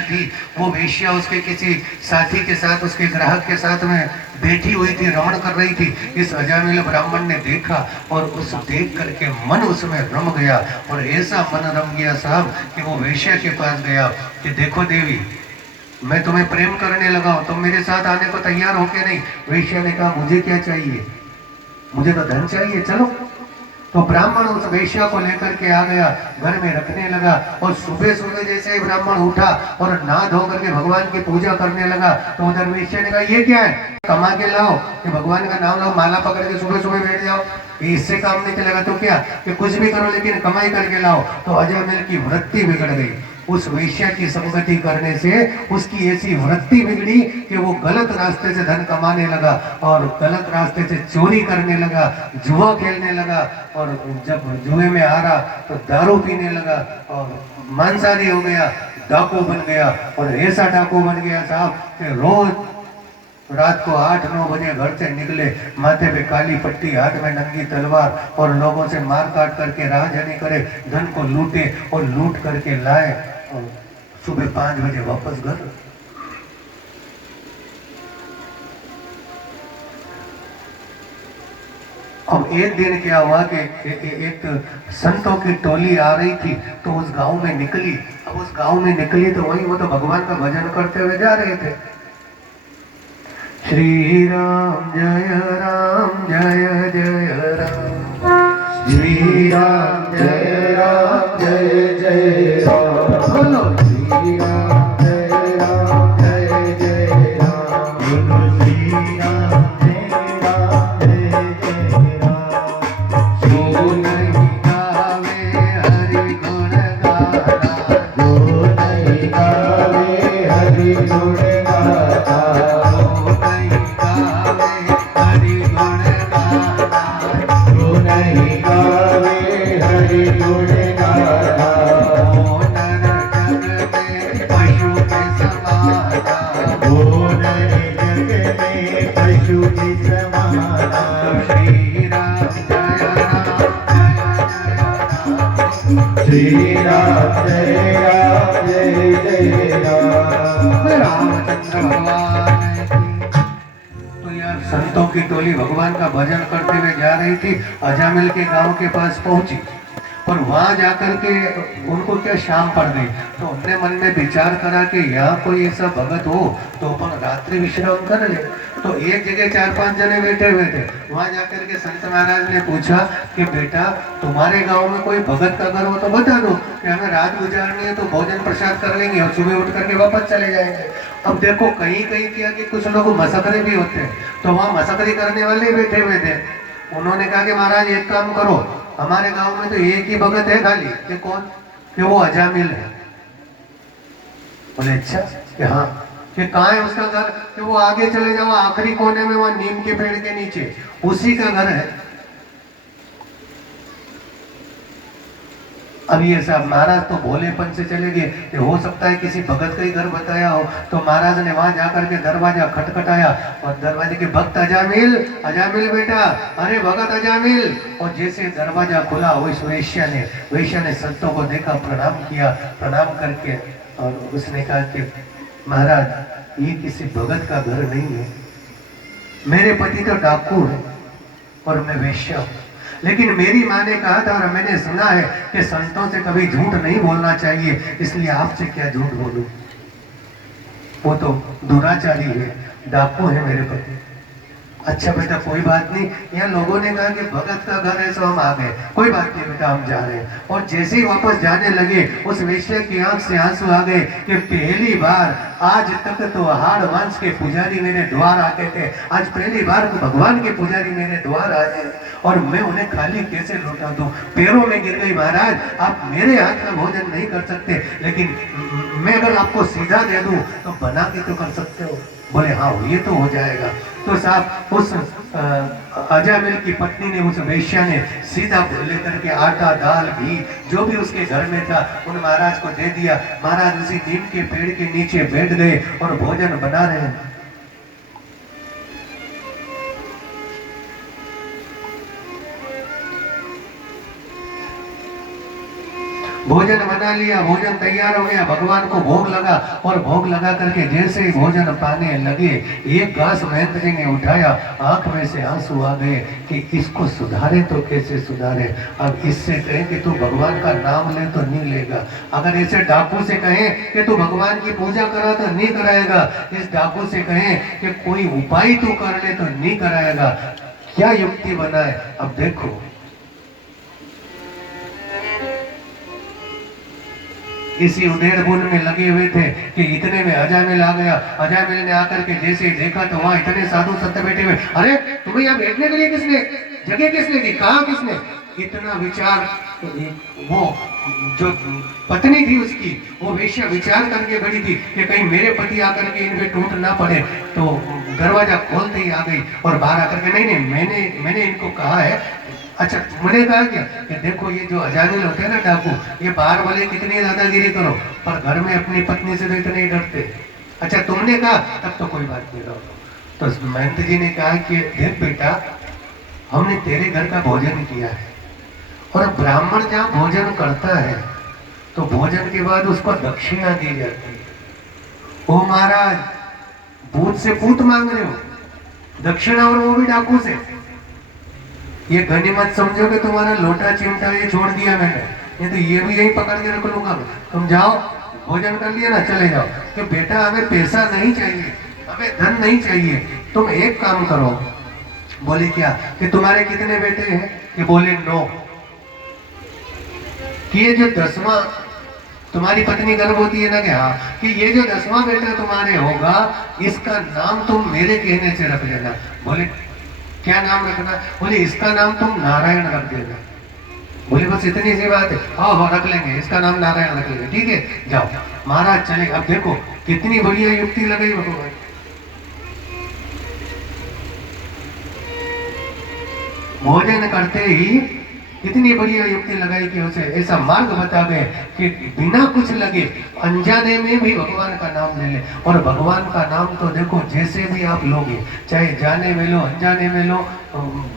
थी, वो वेश्या उसके किसी साथी के साथ, उसके ग्राहक के साथ में बैठी हुई थी, रमण कर रही थी। इस अजामिल ब्राह्मण ने देखा और उस देख करके मन उसमें रम गया, और ऐसा मन रम गया साहब कि वो वेश्या के पास गया कि देखो देवी, मैं तुम्हें प्रेम करने लगा हूं, तुम मेरे साथ आने को तैयार हो के नहीं? वेश्या ने कहा मुझे क्या चाहिए, मुझे तो धन चाहिए, चलो। तो ब्राह्मण उस वेश्या को लेकर के आ गया, घर में रखने लगा, और सुबह सुबह जैसे ही ब्राह्मण उठा और नहा धो करके भगवान की पूजा करने लगा, तो उधर वेश्या ने कहा ये क्या है, कमा के लाओ कि भगवान का नाम लो, माला पकड़ के सुबह सुबह बैठ जाओ, इससे काम नहीं चलेगा तो क्या कि कुछ भी करो लेकिन कमाई करके लाओ। तो अजामिल की वृत्ति बिगड़ गई, उस वेश्या की संगति करने से उसकी ऐसी वृत्ति बिगड़ी कि वो गलत रास्ते से धन कमाने लगा और गलत रास्ते से चोरी करने लगा, जुआ खेलने लगा, और जब जुए में हारा तो दारू पीने लगा और मांसाहारी हो गया, डाकू बन गया। और ऐसा डाकू बन गया साहब कि रोज रात को 8-9 बजे घर से निकले, माथे पे काली पट्टी, हाथ में नंगी तलवार, और लोगों से मार काट करके राहजानी करे, धन को लूटे और लूट करके लाए, और सुबह 5 बजे वापस घर। अब एक दिन क्या हुआ कि एक संतों की टोली आ रही थी, तो उस गांव में निकली। अब उस गांव में निकली तो वहीं वो तो भगवान का भजन करते हुए जा रहे थे। श्री राम जय राम जय जय राम, श्री राम जय राम जय जय राम, बोलो श्री राम जय राम जय जय राम, बोलो श्री राम जय राम जय जय राम। जो नहीं गावे हरि गुण गाना, जो नहीं गावे हरि गुण गाना, श्री राम जय राम जय जय राम, रामचंद्र भगवान की। तो यार संतों की टोली भगवान का भजन करते हुए जा रही थी, अजामिल के गांव के पास पहुंची, और वहां जाकर के उनको क्या शाम पड़ गई, तो अपने मन में विचार करा कि यहाँ कोई ऐसा भगत हो तो अपन रात्रि विश्राम कर ले। तो एक जगह 4-5 जने बैठे हुए थे, वहां जाकर के संत महाराज ने पूछा कि बेटा तुम्हारे गांव में कोई भगत का घर हो तो बता दो कि हमें रात गुजारनी है, तो भोजन प्रसाद कर लेंगे और सुबह उठ करके वापस चले जाएंगे। अब देखो कहीं कहीं किया कि कुछ लोग मसखरे भी होते हैं, तो वहाँ मसखरी करने वाले बैठे हुए थे। उन्होंने कहा कि महाराज एक काम करो, हमारे गांव में तो एक ही भगत है खाली, कि कौन, कि वो अजामिल है। बोले अच्छा, कि हाँ, कि कहाँ है उसका घर, कि वो आगे चले जाओ आखिरी कोने में, वहां नीम के पेड़ के नीचे उसी का घर है। अब ये साहब महाराज तो भोलेपन से चले गए कि हो सकता है किसी भगत का ही घर बताया हो, तो महाराज ने वहां जाकर के दरवाजा खटखटाया, और दरवाजे के भक्त अजामिल, अजामिल बेटा, अरे भगत अजामिल। और जैसे दरवाजा खुला, उस वेश्या ने संतों को देखा, प्रणाम किया, प्रणाम करके और उसने कहा कि महाराज ये किसी भगत का घर नहीं है, मेरे पति तो डाकू है और मैं वेश्या हूं, लेकिन मेरी माँ ने कहा था और मैंने सुना है कि संतों से कभी झूठ नहीं बोलना चाहिए, इसलिए आपसे क्या झूठ बोलूं, वो तो दुराचारी है, डाकू है मेरे पति। अच्छा बेटा कोई बात नहीं, यहाँ लोगों ने कहा कि भगत का घर है, सो हम आ गए, कोई बात नहीं बेटा हम जा रहे हैं। और जैसे ही वापस जाने लगे, उस वेश्या की आंख से आंसू आ गए कि पहली बार, आज तक तो हाड़ मांस के पुजारी मेरे द्वार आते थे, आज पहली बार तो भगवान के पुजारी मेरे द्वार आए, और मैं उन्हें खाली कैसे लौटा दूं, पैरों में गिर गई। महाराज आप मेरे हाथ का भोजन नहीं कर सकते, लेकिन मैं अगर आपको सीधा दे दूं तो बना के तो कर सकते हो। बोले हाँ ये तो हो जाएगा। तो साहब उस अजामिल की पत्नी ने, उस वेश्या ने सीधा लेकर के आटा, दाल, घी जो भी उसके घर में था उन महाराज को दे दिया। महाराज उसी नीम के पेड़ के नीचे बैठ गए और भोजन बना रहे हैं। भोजन बना लिया, भोजन तैयार हो गया, भगवान को भोग लगा और भोग लगा करके जैसे ही भोजन पाने लगे, एक घास महेंद्र जी ने उठाया, आंख में से आंसू आ गए कि इसको सुधारे तो कैसे सुधारे। अब इससे कहें कि तू भगवान का नाम ले तो नहीं लेगा, अगर ऐसे डाकू से कहें कि तू भगवान की पूजा करा तो नहीं कराएगा, इस डाकू से कहें कि कोई उपाय तू कर ले तो नहीं कराएगा। क्या युक्ति बनाए। अब देखो इसी उधेड़बुन में लगे हुए थे कि इतने में अजामिल आ गया। अजामिल ने आकर के जैसे ही देखा तो वहां इतने साधु संत बैठे हुए। अरे तुम्हें यहाँ बैठने के लिए किसने जगह किसने दी, कहा किसने? इतना विचार, वो जो पत्नी थी उसकी, वो वेश्या विचार करके बड़ी थी कि कहीं मेरे पति आकर के इन पे टूट ना पड़े, तो दरवाजा खोलते ही आ गई और बाहर आकर के नहीं मैंने इनको कहा है। अच्छा मैंने कहा क्या कि देखो ये जो अजामिल होते हैं ना डाकू, ये बाहर वाले कितनी दादागिरी करो पर घर में अपनी पत्नी से तो इतने ही डरते। अच्छा तुमने कहा, तब तो कोई बात नहीं रहो। तो महंत जी ने कहा कि देख बेटा, हमने तेरे घर का भोजन किया है और ब्राह्मण जहाँ भोजन करता है तो भोजन के बाद उसको दक्षिणा दी जाती है। ओ महाराज, भूत से पूत मांग रहे हो दक्षिणा, और वो भी डाकू से। ये गनीमत समझो कि तुम्हारा लोटा चिमटा ये छोड़ दिया मैंने, ये तो ये भी यही पकड़ के रख लूंगा। तुम जाओ, भोजन कर लिया ना, चले जाओ। कि बेटा हमें पैसा नहीं चाहिए, हमें धन नहीं चाहिए, तुम एक काम करो। बोले क्या कि तुम्हारे कितने बेटे हैं? कि बोले 9। कि ये जो 10वां तुम्हारी पत्नी गर्भवती है ना, कि हाँ, कि ये जो 10वां बेटा तुम्हारे होगा इसका नाम तुम मेरे कहने से रख लेना। बोले क्या नाम रखना? बोले इसका नाम तुम नारायण रख देना। बोले बस इतनी सी बात है? हाँ रख लेंगे, इसका नाम नारायण रख लेंगे, ठीक है जाओ। महाराज चले। अब देखो कितनी बढ़िया युक्ति लगाई भगवान। भोजन करते ही इतनी बढ़िया युक्ति लगाई कि उसे ऐसा मार्ग बता गए कि बिना कुछ लगे अनजाने में भी भगवान का नाम ले ले। और भगवान का नाम तो देखो जैसे भी आप लोगे, चाहे जाने में लो अनजाने में लो,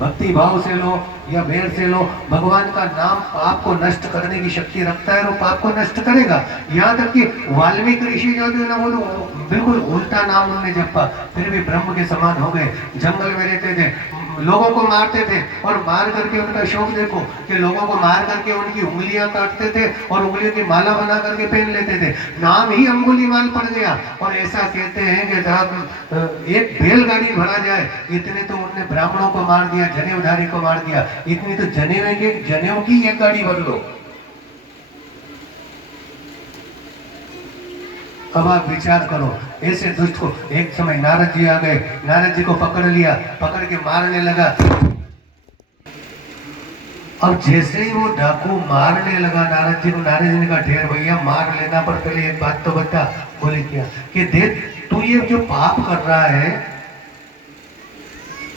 भक्ति भाव से लो या बेर से लो, भगवान का नाम पाप को नष्ट करने की शक्ति रखता है और पाप को नष्ट करेगा। यहाँ तक कि वाल्मीकि ऋषि जो थे ना, वो बिल्कुल उल्टा नाम उन्होंने जपा, फिर भी ब्रह्म के समान हो गए। जंगल में रहते थे, लोगों को मारते थे और मार करके उनका शौक देखो कि लोगों को मार करके उनकी उंगलियां काटते थे और उंगलियों की माला बना करके पहन लेते थे। नाम ही अंगुली माल पड़ गया। और ऐसा कहते हैं कि जब एक बैलगाड़ी भरा जाए इतने तो उन्होंने ब्राह्मणों को मार दिया, जनेऊधारी को मार दिया, इतनी तो जनेऊ की एक गाड़ी भर लो। अब आप विचार करो, ऐसे दुष्ट को एक समय नारद जी आ गए, नारद जी को पकड़ लिया, पकड़ के मारने लगा। अब जैसे ही वो डाकू मारने लगा नारद जी को, नारद जी ने कहा ढेर भैया मार लेना, पर पहले एक बात तो बता। बोले क्या? कि देख तू ये जो पाप कर रहा है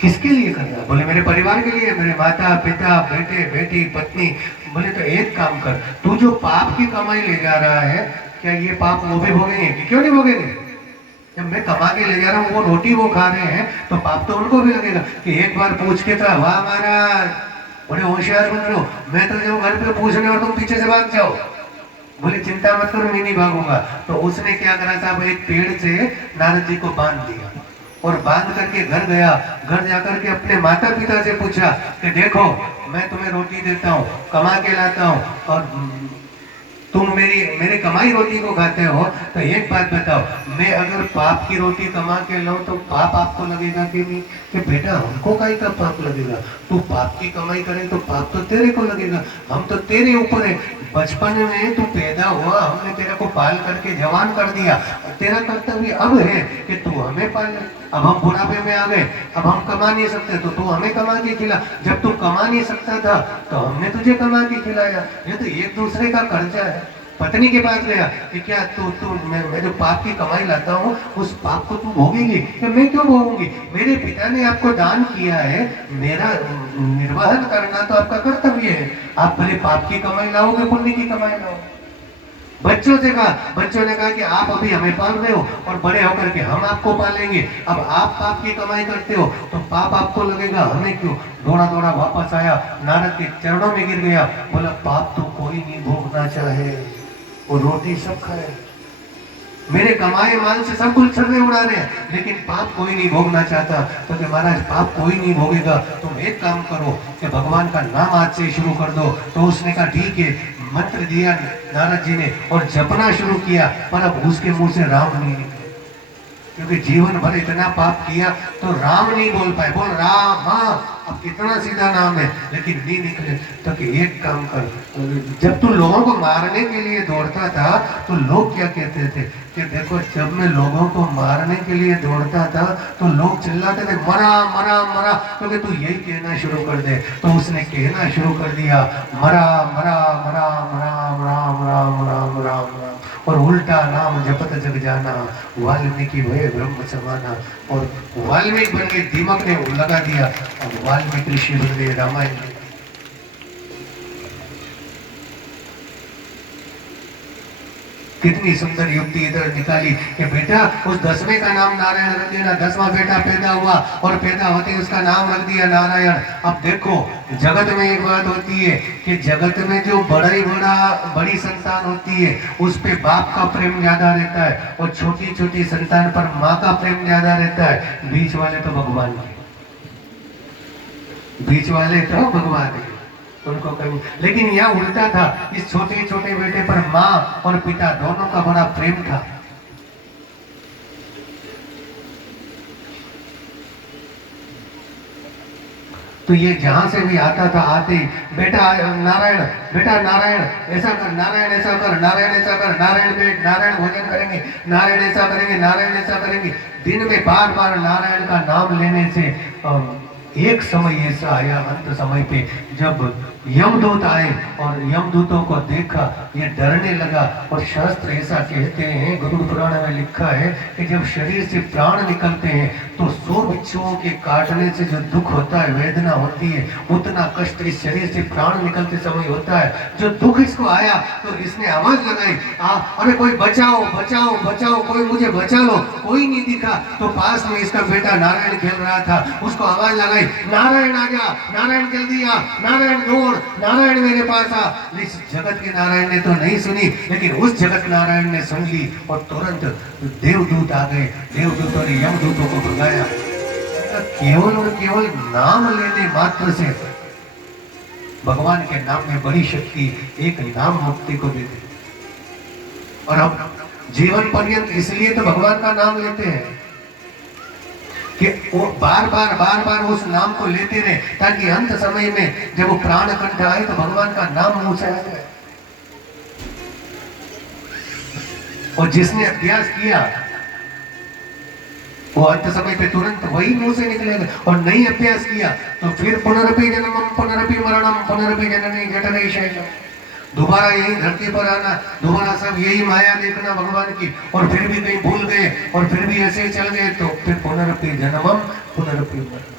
किसके लिए कर रहा है? बोले मेरे परिवार के लिए, मेरे माता पिता बेटे बेटी पत्नी। बोले तो एक काम कर, तू जो पाप की कमाई ले जा रहा है क्या ये पाप वो भी भोगेंगे? कि क्यों नहीं भोगेंगे? जब मैं कमा के ले जा रहा हूँ, वो रोटी वो खा रहे हैं तो पाप तो उनको भी लगेगा। कि एक बार पूछ के था, वाह महाराज बड़े होशियार बन रहे हो, मैं तो जो घर पे पूछने और तुम पीछे से भाग जाओ। बोले चिंता मत करो, मैं नहीं भागूंगा। तो उसने क्या करा था, एक पेड़ से नारद जी को बांध दिया और बांध करके घर गया। घर जाकर के अपने माता पिता से पूछा कि देखो मैं तुम्हें रोटी देता हूँ, कमा के लाता हूँ, और तुम मेरी कमाई रोटी को खाते हो, तो एक बात बताओ, मैं अगर पाप की रोटी कमा के लाऊं तो पाप आपको लगेगा कि नहीं? कि बेटा हमको काहे का पाप लगेगा? तू पाप की कमाई करे तो पाप तो तेरे को लगेगा, हम तो तेरे ऊपर है। बचपन में तू पैदा हुआ, हमने तेरे को पाल करके जवान कर दिया, तेरा कर्तव्य अब है कि तू हमें पाले। अब हम बुढ़ापे में आ गए, अब हम कमा नहीं सकते तो तू हमें कमा के खिला। जब तू कमा नहीं सकता था तो हमने तुझे कमा के खिलाया। ये तो एक दूसरे का कर्जा है। पत्नी के पास गया कि क्या मैं जो पाप की कमाई लाता हूँ उस पाप को तू भोगेंगी? कि मैं क्यों भोगूंगी? मेरे पिता ने आपको दान किया है, मेरा निर्वहन करना तो आपका कर्तव्य है। आप भले पाप की कमाई लाओगे पुण्य की कमाई लाओ। बच्चों से कहा, बच्चों ने कहा कि आप अभी हमें पाल रहे हो और बड़े होकर के हम आपको पालेंगे। अब आप पाप की कमाई करते हो तो पाप आपको लगेगा, हमें क्यों। दौड़ा दौड़ा वापस आया, नारद के चरणों में गिर गया, बोला पाप तो कोई नहीं भोगना चाहे, वो रोटी सब खाए, मेरे कमाए माल से सब कुछ सर्वे उड़ा रहे हैं, लेकिन पाप कोई नहीं भोगना चाहता। तो कि महाराज पाप कोई नहीं भोगेगा, तुम एक काम करो कि भगवान का नाम आज से शुरू कर दो। तो उसने कहा ठीक है, मंत्र दिया नारद जी ने और जपना शुरू किया, पर अब उसके मुंह से राम नहीं निकले, क्योंकि जीवन भर इतना पाप किया तो राम नहीं बोल पाए। बोल राम, हाँ अब कितना सीधा नाम है, लेकिन नहीं निकले। तो कि एक काम कर, जब तू लोगों को मारने के लिए दौड़ता था तो लोग क्या कहते थे कि देखो जब मैं लोगों को मारने के लिए दौड़ता था तो लोग चिल्लाते थे मरा मरा मरा, क्योंकि तू यही कहना शुरू कर दे। तो उसने कहना शुरू कर दिया मरा मरा मरा राम राम राम राम राम राम, और उल्टा नाम जपत जग जाना, वाल्मीकि भय ब्रह्म समाना। और वाल्मीकि बन गए, दीमक ने लगा दिया, अब वाल्मीकि ऋषि बन गए, रामायण। कितनी सुंदर युक्ति इधर निकाली कि बेटा उस 10वें का नाम नारायण रख देना। 10वां बेटा पैदा हुआ और पैदा होते ही उसका नाम रख दिया नारायण। अब देखो जगत में एक बात होती है कि जगत में जो बड़ी संतान होती है उस पे बाप का प्रेम ज्यादा रहता है और छोटी छोटी संतान पर माँ का प्रेम ज्यादा रहता है। बीच वाले तो भगवान के, बीच वाले तो भगवान के, उनको कभी। लेकिन यह उल्टा था, इस छोटे छोटे बेटे पर माँ और पिता दोनों का बड़ा प्रेम था। तो ये जहां से भी आता था, आते बेटा नारायण, बेटा नारायण ऐसा कर, नारायण ऐसा कर, नारायण ऐसा कर, नारायण बैठ, नारायण भोजन करेंगे, नारायण ऐसा करेंगे, नारायण ऐसा करेंगे। दिन में बार बार नारायण का नाम लेने से एक समय ऐसा आया अंत समय पे जब यमदूत आए और यमदूतों को देखा, ये डरने लगा। और शास्त्र ऐसा कहते हैं, गरुड़ पुराण में लिखा है कि जब शरीर से प्राण निकलते हैं तो 100 बिच्छुओं के काटने से जो दुख होता है, वेदना होती है, उतना कष्ट इस शरीर से प्राण निकलते समय होता है। जो दुख इसको आया तो इसने आवाज लगाई, अरे कोई बचाओ बचाओ बचाओ, कोई मुझे बचा लो। कोई नहीं दिखा, तो पास में इसका बेटा नारायण खेल रहा था, उसको आवाज लगाई नारायण आ जा, नारायण जल्दी आ, नारायण दौड़, नारायण मेरे पास आ। इस जगत के नारायण ने तो नहीं सुनी, लेकिन उस जगत नारायण ने सुन ली और तुरंत देवदूत आ गए। देवदूतों ने यमदूतों को भगाया। केवल और केवल नाम लेने मात्र से भगवान के नाम में बड़ी शक्ति, एक नाम मुक्ति को देते। और हम जीवन पर्यंत इसलिए तो भगवान का नाम लेते हैं कि वो बार बार उस नाम को लेते रहे, ताकि अंत समय में जब वो प्राण कंठ आए तो भगवान का नाम मुंह से आ जाए। और जिसने अभ्यास किया वो अंत समय पे तुरंत वही मुंह से निकलेगा, और नहीं अभ्यास किया तो फिर पुनरपि जन्मम पुनरपि मरणम पुनरपि जननी जठरे शयनम, दोबारा यही धरती पर आना, दोबारा सब यही माया देखना भगवान की, और फिर भी कहीं भूल गए और फिर भी ऐसे चल गए तो फिर पुनरपि जन्मम पुनरपि मरणम।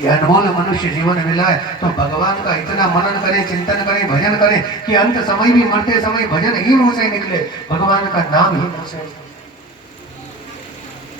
ये अनमोल मनुष्य जीवन मिला है, तो भगवान का इतना मनन करें, चिंतन करें, भजन करें कि अंत समय भी, मरते समय भजन ही मुंह से निकले, भगवान का नाम ही मुंह से।